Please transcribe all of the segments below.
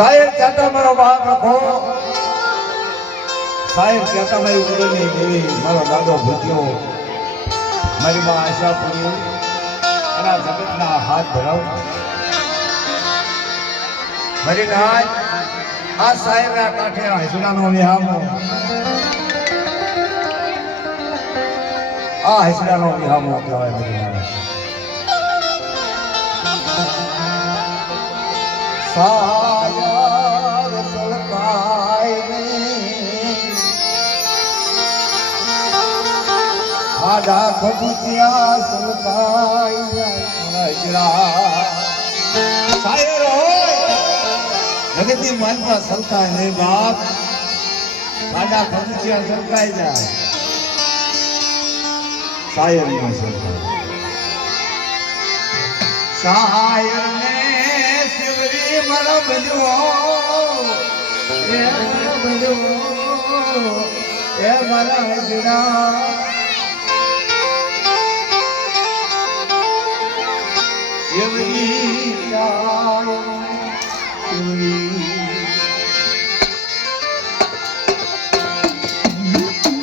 સાહેબ કહેતા મારો બાપ રખો, સાહેબ કહેતા મારી ઉદરની દેવી, મારો દાદો ભૂત્યો, મારી માં આશા પૂરી, એના જગતના હાથ ધરાવ. મારી નાય આ સાહેબના કાંઠે હસડાનો વિહામો, આ હસડાનો વિહામો કહેવાય. મારી નાય સાયર સલકાય આડા ખબુચિયા સલકાય સાયર હોય જગતની માનમાં સલકાય નહીં બાપ, આડા ખબુચિયા સલકાય જાય સાયર માં સલકાય. સાયર ને શિવરી મારા બજવો એ મારા બજવો એ મારા હજરા શિવરી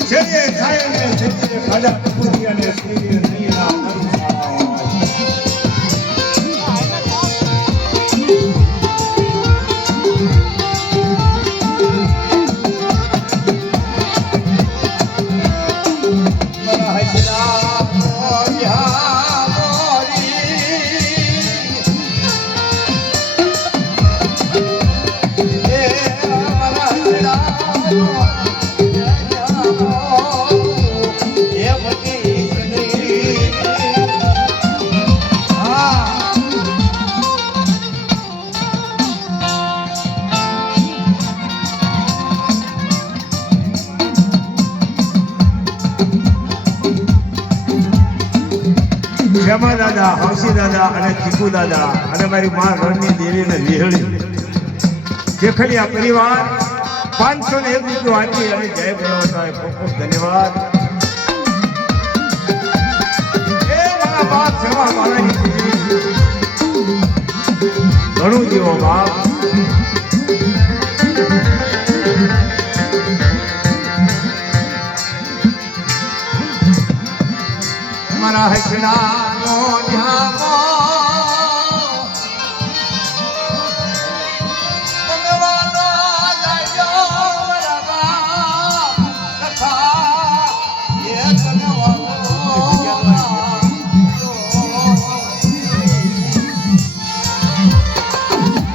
શિવરી સાયર ને શિવરી ખાડા કપૂરી અને શિવરી નહીં ના જમા દાદા, હંસી દાદા અને ચીકુ દાદા અને મારી માં રણની દેવીને વિહળી જેખલિયા પરિવાર 501 રૂપિયો આપી અને જય બોલાવતા ખૂબ ખૂબ ધન્યવાદ. એ મારા બાપ સેવા મારાની ઘણું જીવો બાપ. મારા હસડાનો ધ્યાનો ભગવાનો જાજો બરાબર કથા એ કનવાનો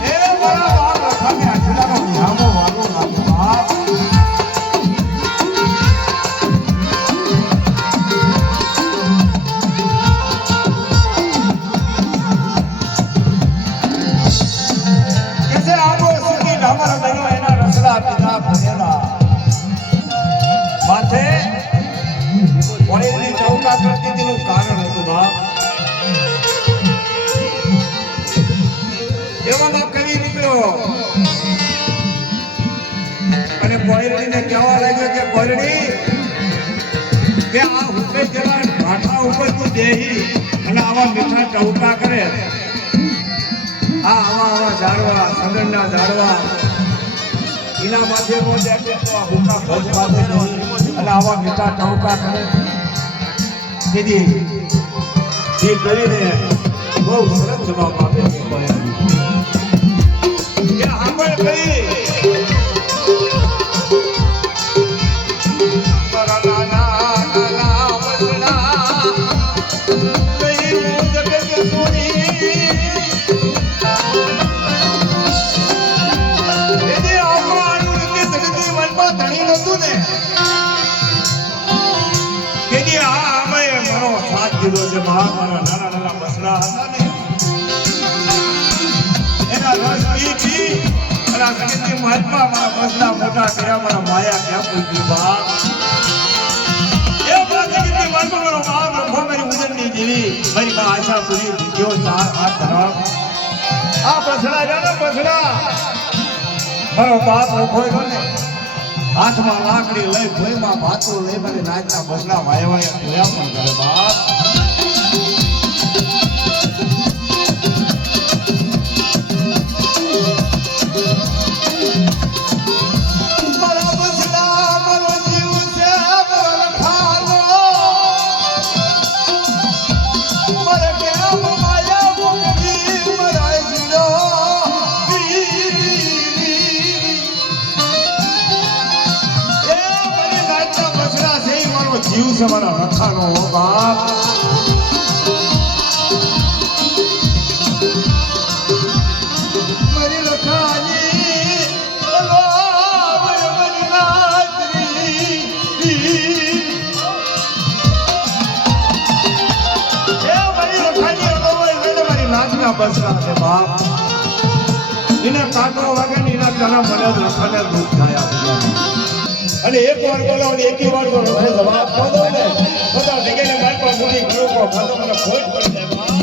એ મારા બાપ રખાને હસડાનો ધ્યાનો વાલો બાપ. માથે પોળીની ચૌકા કરતી તેનું કારણ હતું બાપ. એવામાં કવિ નીકળ્યો અને પોળીને કહેવા લાગ્યો કે પોળડી કે આ હુકે જેવા ભાઠા ઉપર તું દેહી અને આવા મીઠા ચૌકા કરે, આવા ઝાડવા સગનના ઝાડવા એના માથે મોજે તો આ હુકા ભજ માથે અને આવા મીઠા ટવકા કરે દીદી એ કરીને બહુ સરસ જવાબ આપે છે. કે સાંભળ કરી નાના બસડા હતા ને એના રસ પી અને આ જગતની મહાત્મા મારા બસડા મોટા કર્યા, મારા માયા ક્યાં પૂછ્યું બાપ. એ મારા જગતની મહાત્મા મારો બાપ રખો મારી ઉદરની દેવી, મારી માં આશા પૂરી વિદ્યો 4 હાથ ધરાવ. આ બસડા જાણે બસડા મારો બાપ રખો ને હાથમાં લાકડી લઈ ભોયમાં ભાતું લઈ મારી નાચના બસડા વાયવાયા જોયા પણ કરે બાપ. લખાણો બાપ મારી લખાણી મારી નાચરી એ મારી લખાણી મારી નાચના બસરા છે બાપ એના કાકો વગર એના ઘણા મને લખાને દુઃખ થાય અને એક વાર બોલો અને એકી વાર બોલો જવાબ ખોદો ને બધા જગ્યાએ મારી પાસે સુધી કરો કો ખાતો મને ખોટ પડી જાય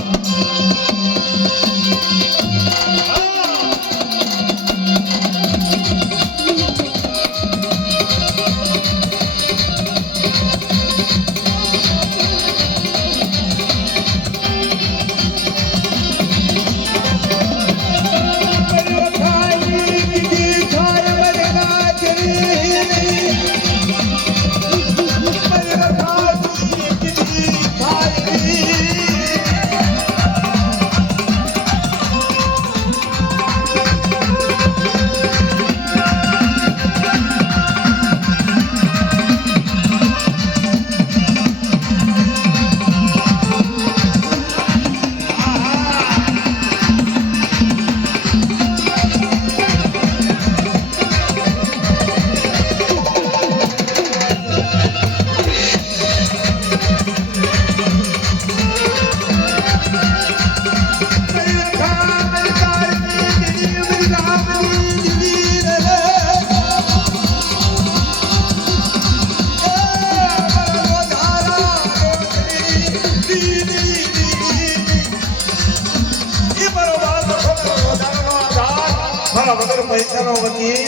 પૈસાનો વતી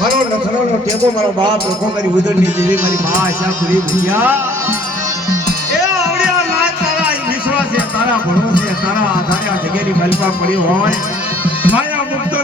મારો નખરોનો ટેકો મારો બાપ લોકો મારી ઉદરની દેવી મારી માં આશા પૂરી ભૂયા એ આવડ્યા ના તારા વિશ્વાસ છે તારા ભરોસે તારા આધારે આ જગ્યાની મલપા પડી હોય માયા મુક્ત